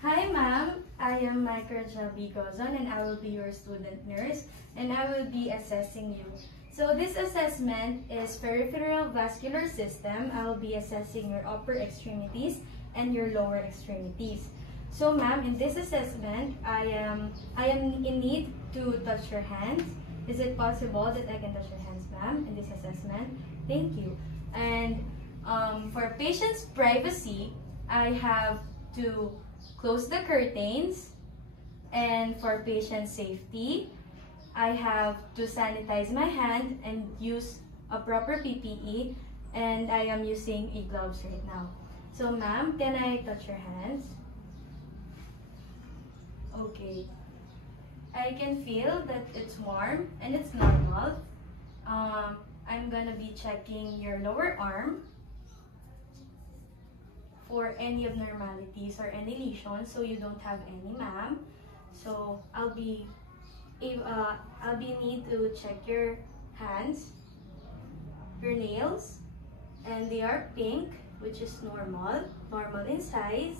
Hi ma'am, I am Michael Jabi Gozon and I will be your student nurse and I will be assessing you. So this assessment is peripheral vascular system. I will be assessing your upper extremities and your lower extremities. So ma'am, in this assessment, I am in need to touch your hands. Is it possible that I can touch your hands, ma'am, in this assessment? Thank you. And for patient's privacy, I have to close the curtains, and for patient safety, I have to sanitize my hand and use a proper PPE, and I am using a gloves right now. So ma'am, can I touch your hands? Okay. I can feel that it's warm and it's normal. I'm gonna be checking your lower arm for any abnormalities or any lesions, so you don't have any, ma'am. So I'll be need to check your hands, your nails, and they are pink, which is normal in size,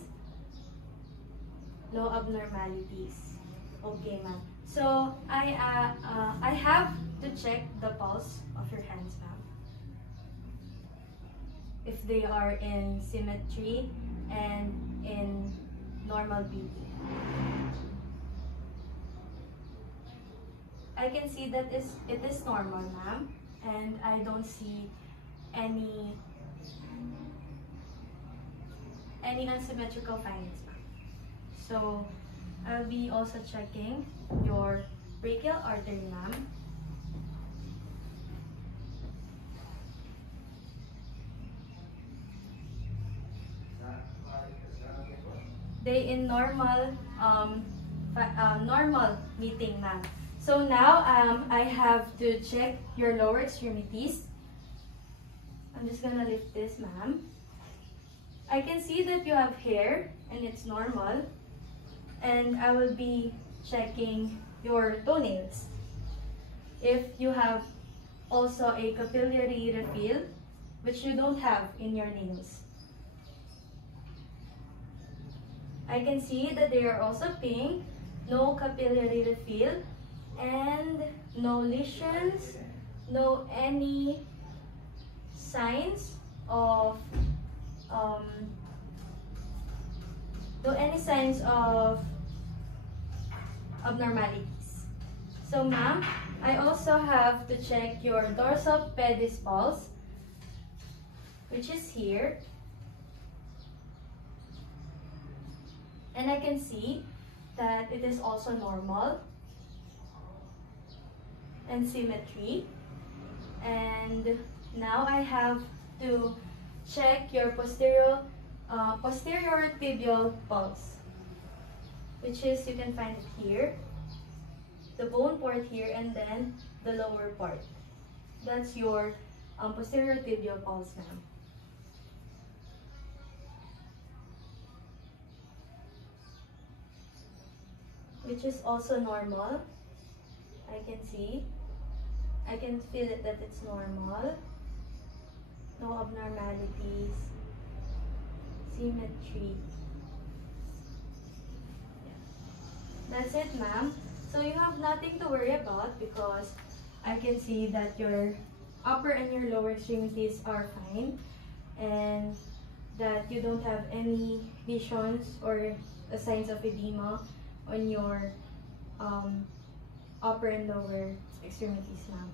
no abnormalities. Okay, ma'am. So I have to check the pulse of your hands, ma'am, if they are in symmetry and in normal beating. I can see that it is normal, ma'am, and I don't see any unsymmetrical findings, ma'am. So I'll be also checking your brachial artery, ma'am. They in normal meeting, ma'am. So now I have to check your lower extremities. I'm just gonna lift this, ma'am. I can see that you have hair and it's normal. And I will be checking your toenails. If you have also a capillary refill, which you don't have in your nails. I can see that they are also pink, no capillary refill, and no lesions, no any signs of abnormalities. So ma'am, I also have to check your dorsal pedis pulse, which is here. And I can see that it is also normal and symmetry. And now I have to check your posterior tibial pulse, which is, you can find it here, the bone part here, and then the lower part. That's your posterior tibial pulse, ma'am. Which is also normal. I can feel it that it's normal. No abnormalities. Symmetry. That's it, ma'am. So you have nothing to worry about because I can see that your upper and your lower extremities are fine and that you don't have any lesions or signs of edema on your upper and lower extremities, ma'am.